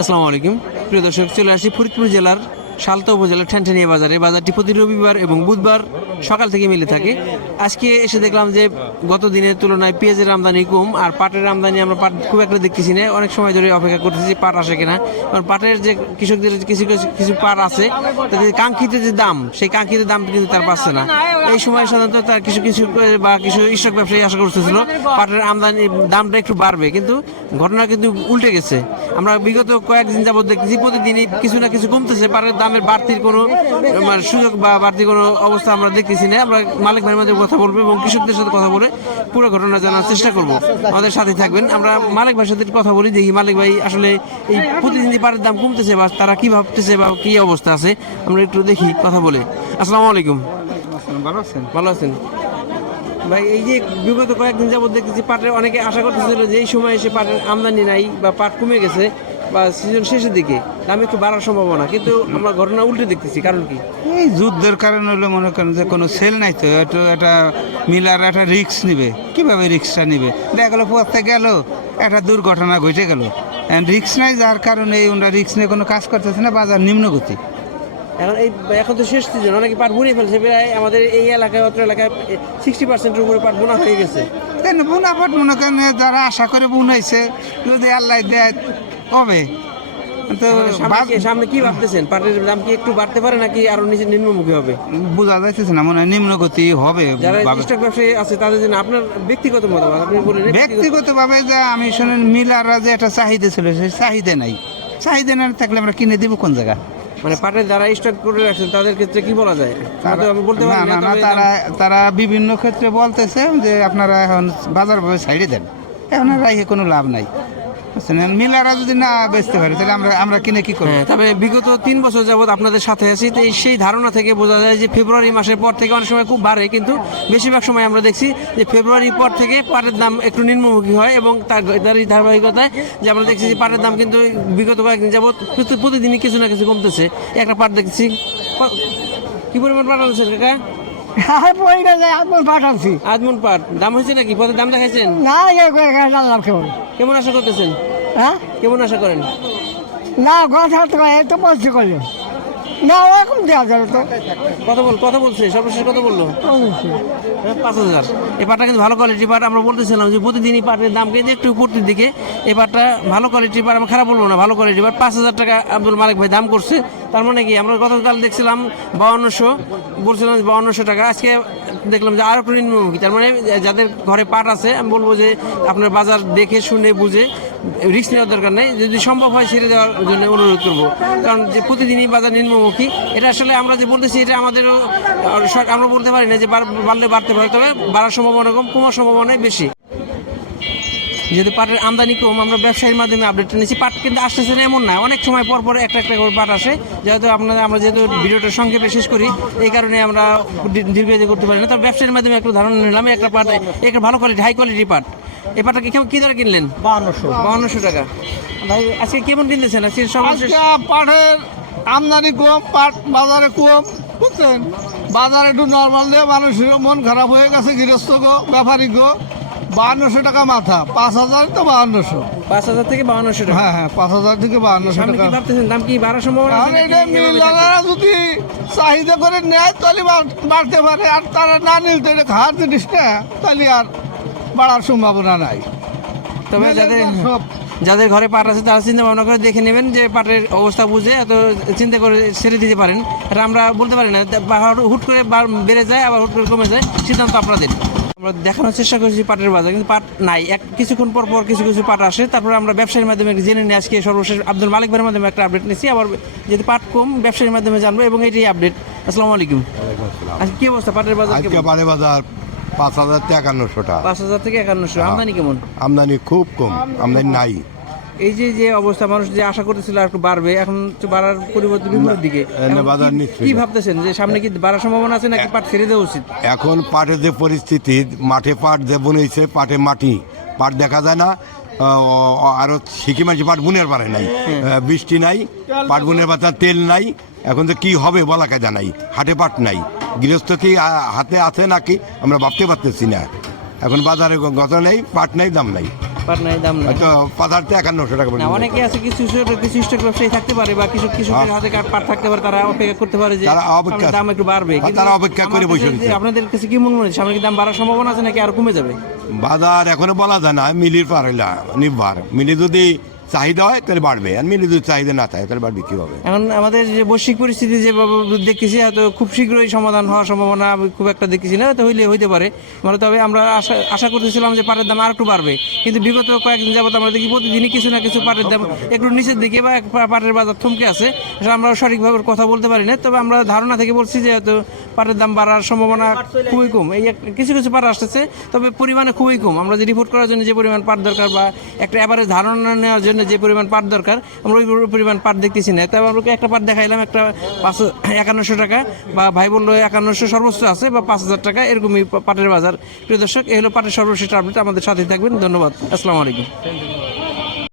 আসসালামু আলাইকুম প্রিয় দর্শক, চলে আসছি ফরিদপুর জেলার সালতা উপজেলার ঠ্যানঠানিয়া বাজারে। বাজারটি প্রতি রবিবার এবং বুধবার সকাল থেকে মিলে থাকে। আজকে এসে দেখলাম যে গত দিনের তুলনায় পেঁয়াজের আমদানি কম, আর পাটের আমদানি আমরা পাট খুব একটা দেখতেছি না। অনেক সময় ধরে অপেক্ষা করতেছি পাট আসে কিনা, কারণ পাটের যে কৃষকদের কিছু কিছু পাট আছে তাদের কাঙ্ক্ষিত যে দাম, সেই কাঙ্ক্ষিত দাম কিন্তু তার পাচ্ছে না। এই সময় সাধারণত তার কিছু কিছু বা কিছু কৃষক ব্যবসায়ী আশা করতেছিল পাটের আমদানি দামটা একটু বাড়বে, কিন্তু ঘটনা কিন্তু উল্টে গেছে। আমরা বিগত কয়েকদিন যাবত দেখতেছি প্রতিদিনই কিছু না কিছু কমতেছে, পাটের দামের বাড়তির কোনো সুযোগ বা বাড়তি কোনো অবস্থা আমরা দেখতেছি না। আমরা মালিক ভাইয়ের মধ্যে কথা বলবো এবং কৃষকদের সাথে কথা বলে পুরো ঘটনা জানার চেষ্টা করব। আমাদের সাথে থাকবেন। আমরা মালিক ভাইয়ের সাথে কথা বলি, দেখি মালিক ভাই আসলে এই প্রতিদিন যে পাটের দাম কমতেছে বা তারা কি ভাবতেছে বা কি অবস্থা আছে, আমরা একটু দেখি কথা বলে। আসসালামু আলাইকুম। ভালো আছেন? ভালো আছেন ভাই? এই যে বিগত কয়েকদিন যাবত দেখতেছি পাটের অনেকে আশা করতেছিল যে এই সময় এসে পাটের আমদানি নাই বা পাট কমে গেছে বা সিজন শেষের দিকে দাম একটু বাড়ার সম্ভাবনা, কিন্তু আমরা ঘটনা উল্টে দেখতেছি। কারণ কি? এই যুদ্ধের কারণে হলো, মনে করেন যে কোনো সেল নাই, তো একটু একটা মিলার একটা রিস্ক নিবে। কিভাবে রিস্কটা নিবে? দেখা গেলো পথে গেল একটা দুর্ঘটনা ঘটে গেল, রিস্ক নাই, যার কারণে ওরা রিস্ক নিয়ে কোনো কাজ করতেছে না, বাজার নিম্নগতি। এখন তো শেষ সিজন, অনেকে পাট বুনে ফেলছে। প্রায় আমাদের এই এলাকায় অত্র এলাকায় 60% উপরে পাট বোনা হয়ে গেছে। তাই না? বোনা পাট মনে করেন যারা আশা করে বুনাইছে, যদি আল্লাহ দেয় হবে। তো সামনে কি ভাবতেছেন? পাটের দাম কি একটু বাড়তে পারে নাকি আরো নিচে নিম্নমুখী হবে? বোঝা যাইতেছে না, মনে হয় নিম্নগতি হবে। যারা স্টক ব্যবসায়ী আছে তাদের জন্য আপনার ব্যক্তিগত মতামত আপনি বলেন। ব্যক্তিগতভাবে যে আমি শুনেন মিলাররা যে একটা চাহিদা ছিল, সেই চাহিদা নাই। চাহিদা না থাকলে আমরা কিনে দিব কোন জায়গা? মানে পাটের যারা স্টক করে রাখছেন তাদের ক্ষেত্রে কি বলা যায়? আমি বলতে পারি না, তারা বিভিন্ন ক্ষেত্রে বলতেছে যে আপনারা এখন বাজার ভাবে ছাইড়ে দেন, এখন রাইহে কোনো লাভ নাই। মিলাররা যদি না বেচতে পারে তাহলে আমরা কিনে কি করবো? তবে বিগত 3 বছর যাবত আপনাদের সাথে আছি, তো সেই ধারণা থেকে বোঝা যায় যে ফেব্রুয়ারি মাসের পর থেকে অনেক সময় খুব বাড়ে, কিন্তু বেশিরভাগ সময় আমরা দেখছি যে ফেব্রুয়ারির পর থেকে পাটের দাম একটু নিম্নমুখী হয়। এবং তারই ধারাবাহিকতায় যে আমরা দেখছি যে পাটের দাম কিন্তু বিগত কয়েকদিন যাবত প্রতিদিনই কিছু না কিছু কমতেছে। একটা পাট দেখছি, কি পরিমাণ পাট আনছেন কাকা? আজমন পাট দাম হয়েছে নাকি? পথে দাম দেখাইছেন? কেমন আশা করতেছেন? হ্যাঁ, কেমন আশা করেন? না কথা তো বলছি করলে না, ওরকম দেওয়া যাবে তো। কথা বলছে, সর্বশেষ কত বললো? 5,000। এই পাটটা কিন্তু ভালো কোয়ালিটির পাট। আমরা বলতেছিলাম যে প্রতিদিনই পাটের দাম কিন্তু একটু উপরের দিকে। এই পাটটা ভালো কোয়ালিটির পাট, আমরা খারাপ বলবো না, ভালো কোয়ালিটির পাট। 5,000 টাকা আব্দুল মালিক ভাই দাম করছে। তার মানে কি, আমরা গতকাল দেখছিলাম 5200, বলছিলাম 5200 টাকা, আজকে দেখলাম যে আরো একটু নিম্নমুখী। তার মানে যাদের ঘরে পাট আছে, আমি বলবো যে আপনার বাজার দেখে শুনে বুঝে রিস্ক নেওয়ার দরকার নেই। যদি সম্ভব হয় ছেড়ে দেওয়ার জন্য অনুরোধ করবো, কারণ যে প্রতিদিনই বাজার নিম্নমুখী, এটা আসলে আমরা যে বলতেছি এটা আমাদেরও আমরা বলতে পারি না যে বাড়লে বাড়তে পারে, তবে বাড়ার সম্ভাবনা কম, কমার সম্ভাবনাই বেশি। যেহেতু পাটের আমদানি কম, আমরা ব্যবসায়ীর মাধ্যমে আপডেট নিয়েছি। পাট কিন্তু আসতেছে না এমন না, অনেক সময় পর পর একটা একটা করে পাট আসে। যেহেতু আমরা যেহেতু ভিডিওটা সংক্ষেপে শেষ করি, এই কারণে আমরা দীর্ঘায়িত করতে পারি না। তবে ব্যবসায়ীর মাধ্যমে একটু ধারণা নিলাম। একটা পাট, একটা ভালো কোয়ালিটি, হাই কোয়ালিটি পাট। এই পাটটা কি দরে কিনলেন? 5200 টাকা। ভাই আজকে কেমন কিনতেছেন? আজকে সর্বশেষ পাটের আমদানি কম, পাট বাজারে কম, বুঝছেন? বাজারে একটু নর্মাল দিয়ে মানুষের মন খারাপ হয়ে গেছে, গৃহস্থ গো, ব্যাপারী গো। 5200 টাকা মাথা, 5000 তো 5200। 5000 থেকে 5200 টাকা। হ্যাঁ, 5000 থেকে 5200 আপনি টাকা। কি ভাবতেছেন দাম কি বাড়ার সম্ভাবনা আছে? আর এটা মিলাররা যদি চাহিদা করে নেয় তাহলে বাড়তে পারে, আর তারা না নিলে তো এটা খাওয়ার জিনিস না, তাহলে আর বাড়ার সম্ভাবনা নাই। তবে যাদের ঘরে পাট আছে তারা চিন্তা ভাবনা করে দেখে নেবেন যে পাটের অবস্থা বুঝে এত চিন্তা করে ছেড়ে দিতে পারেন। এটা আমরা বলতে পারি না, হুট করে বেড়ে যায় আবার হুট করে কমে যায়, সিদ্ধান্ত আপনাদের। আমরা দেখানোর চেষ্টা করছি পাটের বাজার, কিন্তু পাট নাই। কিছুক্ষণ পর পর কিছু কিছু পাট আসে, তারপরে আমরা ব্যবসায়ীর মাধ্যমে জেনে নিয়ে আজকে সর্বশেষ আব্দুল মালিক ভাইয়ের মাধ্যমে একটা আপডেট নিচ্ছি। আবার যদি পাট কম ব্যবসায়ীর মাধ্যমে জানবো, এবং এটাই আপডেট। আসসালামু আলাইকুম। আজকে কি অবস্থা পাটের বাজার? পাটের বাজার 5,000 থেকে 5100 টাকা। 5000 থেকে 5100। আমদানি কেমন? আমদানি খুব কম, আমদানি নাই। এই যে অবস্থা, মানুষ যে আশা করতেছিল আর একটু বাড়বে, এখন তো বাড়ার পরিবর্তে বিপরীত দিকে। বাজার নিচ্ছে কি ভাবতেছেন যে সামনে কি বাড়ার সম্ভাবনা আছে নাকি পাট ছেড়ে দেওয়া উচিত? এখন পাটের যে পরিস্থিতি, মাঠে পাট যে বুনেছে, পাটে মাটি পাট দেখা যায় না। আরো শিখি মাঝে পাট বুনের পারে নাই, বৃষ্টি নাই, পাট বুনের পাতা তেল নাই। এখন তো কি হবে বলা কাজা নাই, হাটে পাট নাই। গৃহস্থ কি হাতে আছে নাকি আমরা ভাবতে পারতেছি না। এখন বাজারে গত নেই, পাট নেই, দাম নাই। পাট নাই, দাম নাই। হয়তো পাতারতে 5100 টাকা না, পর্যন্ত। অনেকে আছে কিছু কিছু স্টক ব্যবসায়ী থাকতে পারে বা কিছু কৃষকের হাতে পাট থাকতে পারে, তারা অপেক্ষা করতে পারে যে তারা অপেক্ষা- সামনে দাম একটু বাড়বে। হ্যাঁ, কিন্তু তারা অপেক্ষা করে বসে আমাদের রয়েছে। আপনাদের কাছে কি মনে হচ্ছে সামনে কি দাম বাড়ার সম্ভাবনা আছে নাকি আর কমে যাবে? বাজার এখনো বলা যায় না, মিলির পারলা নির্ভর। মিলি যদি চাহিদা হয় তাহলে বাড়বে, আর মিলি যদি চাহিদা না থাকে তাহলে বাড়বে কীভাবে? এখন আমাদের যে বৈশ্বিক পরিস্থিতি যেভাবে দেখতেছি, হয়তো খুব শীঘ্রই সমাধান হওয়ার সম্ভাবনা আমি খুব একটা দেখতেছি না, হয়তো হইতে পারে। মানে তবে আমরা আশা করতেছিলাম যে পাটের দাম আর একটু বাড়বে, কিন্তু বিগত কয়েকদিন যাবত আমরা দেখি প্রতিদিনই কিছু না কিছু পাটের দাম একটু নিচের দিকে বা পাটের বাজার থমকে আছে। সেটা আমরা সঠিকভাবে কথা বলতে পারি না, তবে আমরা ধারণা থেকে বলছি যে হয়তো পাটের দাম বাড়ার সম্ভাবনা খুবই কম। এই কিছু কিছু পাট আসতেছে, তবে পরিমাণে খুবই কম। আমরা যে রিপোর্ট করার জন্য যে পরিমাণ পাট দরকার বা একটা এবারে ধারণা নেওয়ার জন্য যে পরিমাণ পাট দরকার, আমরা ওই পরিমাণ পাট দেখতেছি না। তবে আমরা একটা পাট দেখাইলাম, একটা 5100 টাকা, বা ভাই বললো 5100 সর্বোচ্চ আছে, বা 5000 টাকা, এরকমই পাটের বাজার। প্রিয় দর্শক, এই হলো পাটের সর্বশেষ আপডেট। আমাদের সাথে থাকবেন, ধন্যবাদ, আসসালামু আলাইকুম।